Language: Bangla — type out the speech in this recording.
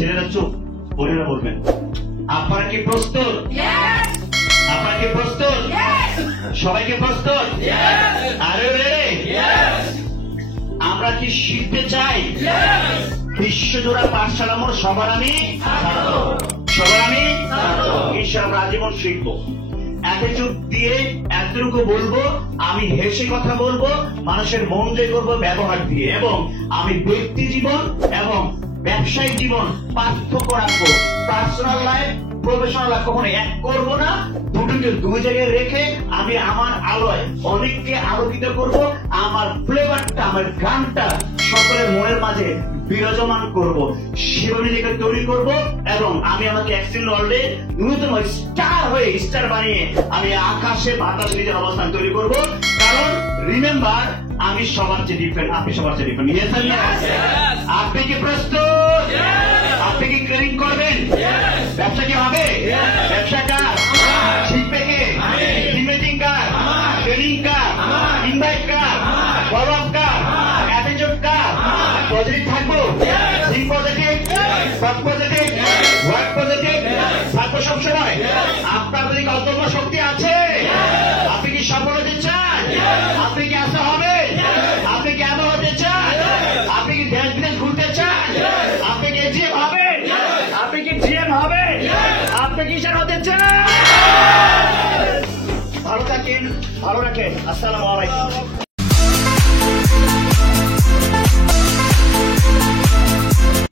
ছেলেরা চুপ, বোনেরা বলবেন। আপনারা কি প্রস্তুত? আপনারা কি প্রস্তুত? সবাইকে প্রস্তুত? আরে রে, আমরা কি শিখতে চাই? বিশ্বজোড়া পাঠশালা মোর সবার আমি সবার আমি ঈশ্বর, আমরা আজীবন শিখবো। অ্যাটিটিউড দিয়ে এতটুকু বলবো, আমি হেসে কথা বলবো, মানুষের মন জয় করবো ব্যবহার দিয়ে, এবং আমি ব্যক্তি জীবন এবং ব্যবসায়িক জীবন পার্থক্য রাখবো। পার্সোনাল লাইফ, প্রফেশনাল লাইফ কখনো এক করবো না। দুটোকে দুই জায়গায় রেখে আমি আমার আলোয় অনেককে আলোকিত করব। আমার ফ্লেভারটা, আমার গানটা সকলের মনের মাঝে বিরাজমান করব, শিরোনীকে তৈরি করব, এবং আমি আমাকে অ্যাক্সিডেন্ট ওয়ার্ল্ডে নূতন স্টার হয়ে, স্টার বানিয়ে আমি আকাশে বাতাসে নিজের অবস্থান তৈরি করব। কারণ রিমেম্বার, আমি সবার চেয়ে ডিফারেন্ট, আপনি সবার চেয়ে ডিফারেন্ট। আপনি কি প্রস্তুত? আপনি কি ট্রেনিং করবেন? ব্যবসা কি হবে? ব্যবসা কার? শিখবে কে? মিটিং কার? ট্রেনিং কার? ইনভাইট কার? ফলো আপ কার? অ্যাটিটিউড কার? পজিটিভ থাকবো, থিঙ্ক পজিটিভ, টক পজিটিভ, ওয়ার্ক পজিটিভ থাকবো সবসময়। আপনার যদি কল্পনা শক্তি আছে, আপনি কি সফল হতে চান? আপনি কি আসতে হবে? আপনি কি এমন হতে চান? আপনি কি দেশ বিদেশ ঘুরতে চান? আপনি কি জিএম হবে? আপনি কি জিএম হবে? আপনি কি স্যার হতে চান? ভালো থাকেন, ভালো রাখেন। আসসালামু আলাইকুম।